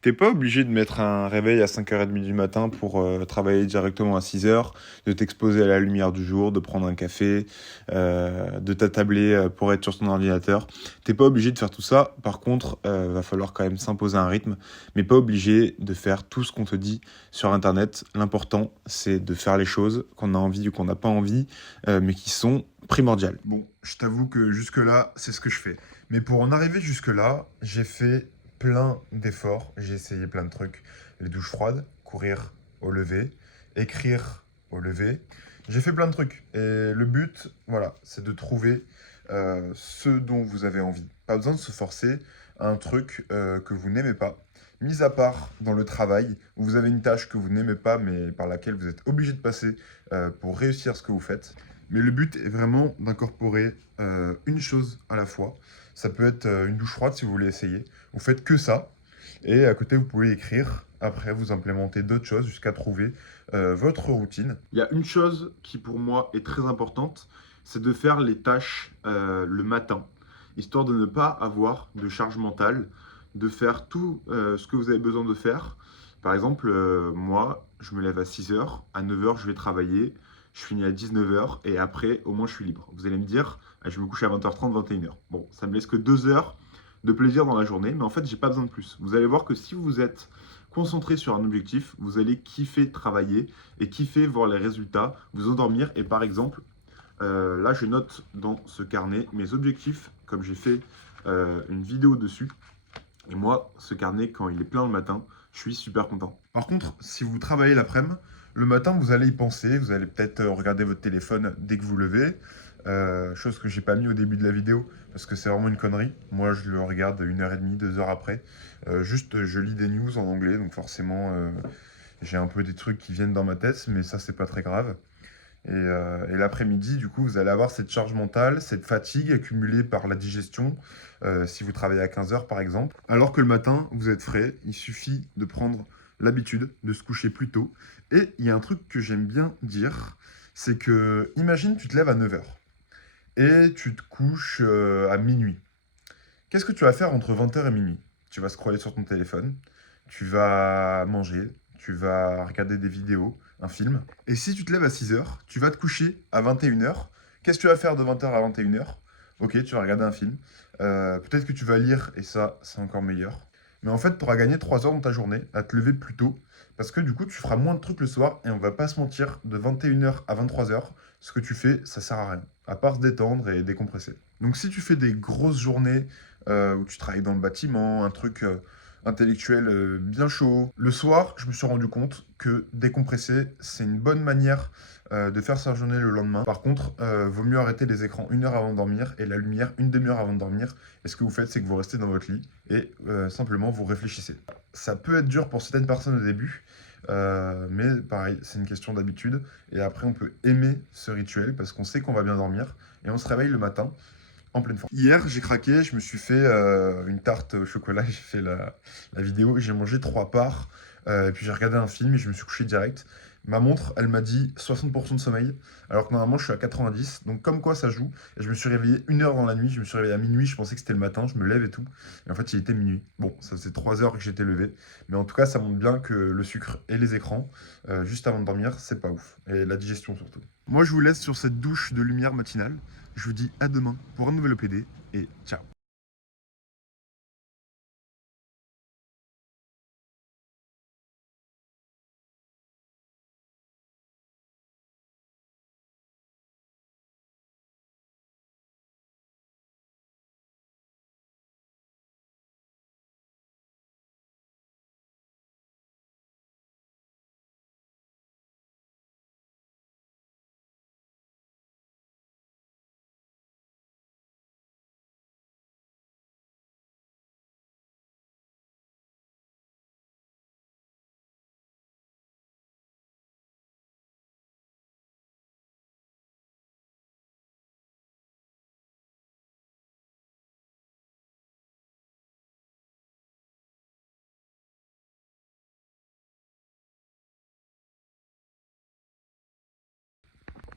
T'es pas obligé de mettre un réveil à 5h30 du matin pour travailler directement à 6h, de t'exposer à la lumière du jour, de prendre un café, de t'attabler pour être sur ton ordinateur. T'es pas obligé de faire tout ça. Par contre, va falloir quand même s'imposer un rythme, mais pas obligé de faire tout ce qu'on te dit sur Internet. L'important, c'est de faire les choses qu'on a envie ou qu'on n'a pas envie, mais qui sont primordiales. Bon, je t'avoue que jusque-là, c'est ce que je fais. Mais pour en arriver jusque-là, j'ai fait plein d'efforts. J'ai essayé plein de trucs. Les douches froides, courir au lever, écrire au lever. J'ai fait plein de trucs. Et le but, voilà, c'est de trouver ce dont vous avez envie. Pas besoin de se forcer à un truc que vous n'aimez pas. Mis à part dans le travail, où vous avez une tâche que vous n'aimez pas, mais par laquelle vous êtes obligé de passer pour réussir ce que vous faites. Mais le but est vraiment d'incorporer une chose à la fois. Ça peut être une douche froide si vous voulez essayer. Vous faites que ça. Et à côté, vous pouvez écrire. Après, vous implémentez d'autres choses jusqu'à trouver votre routine. Il y a une chose qui pour moi est très importante, c'est de faire les tâches le matin, histoire de ne pas avoir de charge mentale, de faire tout ce que vous avez besoin de faire. Par exemple, moi, je me lève à 6h, à 9h, je vais travailler, je finis à 19h et après, au moins, je suis libre. Vous allez me dire, ah, je vais me coucher à 20h30, 21h. Bon, ça me laisse que 2 heures de plaisir dans la journée, mais en fait, j'ai pas besoin de plus. Vous allez voir que si vous êtes concentré sur un objectif, vous allez kiffer travailler et kiffer voir les résultats, vous endormir. Et par exemple, là, je note dans ce carnet mes objectifs, comme j'ai fait une vidéo dessus. Et moi, ce carnet, quand il est plein le matin, je suis super content. Par contre, si vous travaillez l'après-midi, le matin, vous allez y penser. Vous allez peut-être regarder votre téléphone dès que vous levez. Chose que j'ai pas mis au début de la vidéo parce que c'est vraiment une connerie. Moi, je le regarde 1h30, 2 heures après. Juste, je lis des news en anglais, donc forcément, j'ai un peu des trucs qui viennent dans ma tête, mais ça, c'est pas très grave. Et l'après-midi, du coup, vous allez avoir cette charge mentale, cette fatigue accumulée par la digestion, si vous travaillez à 15 heures par exemple. Alors que le matin, vous êtes frais, il suffit de prendre l'habitude de se coucher plus tôt. Et il y a un truc que j'aime bien dire, c'est que, imagine, tu te lèves à 9h et tu te couches à minuit. Qu'est-ce que tu vas faire entre 20h et minuit? Tu vas scroller sur ton téléphone, tu vas manger, tu vas regarder des vidéos, un film. Et si tu te lèves à 6h, tu vas te coucher à 21h. Qu'est-ce que tu vas faire de 20h à 21h? Ok, tu vas regarder un film. Peut-être que tu vas lire, et ça, c'est encore meilleur. Mais en fait, tu auras gagné 3 heures dans ta journée à te lever plus tôt. Parce que du coup, tu feras moins de trucs le soir. Et on va pas se mentir, de 21h à 23h, ce que tu fais, ça sert à rien. À part se détendre et décompresser. Donc si tu fais des grosses journées où tu travailles dans le bâtiment, un truc intellectuel bien chaud. Le soir, je me suis rendu compte que décompresser, c'est une bonne manière de faire sa journée le lendemain. Par contre, vaut mieux arrêter les écrans 1 heure avant de dormir et la lumière une demi-heure avant de dormir. Et ce que vous faites, c'est que vous restez dans votre lit et simplement vous réfléchissez. Ça peut être dur pour certaines personnes au début, mais pareil, c'est une question d'habitude. Et après, on peut aimer ce rituel parce qu'on sait qu'on va bien dormir et on se réveille le matin en pleine forme. Hier, j'ai craqué, je me suis fait une tarte au chocolat, j'ai fait la vidéo, j'ai mangé 3 parts, et puis j'ai regardé un film et je me suis couché direct. Ma montre, elle m'a dit 60% de sommeil, alors que normalement je suis à 90, donc comme quoi ça joue. Et je me suis réveillé 1 heure dans la nuit, je me suis réveillé à minuit, je pensais que c'était le matin, je me lève et tout. Et en fait, il était minuit. Bon, ça faisait 3 heures que j'étais levé, mais en tout cas, ça montre bien que le sucre et les écrans, juste avant de dormir, c'est pas ouf. Et la digestion surtout. Moi, je vous laisse sur cette douche de lumière matinale. Je vous dis à demain pour un nouvel OPD et ciao.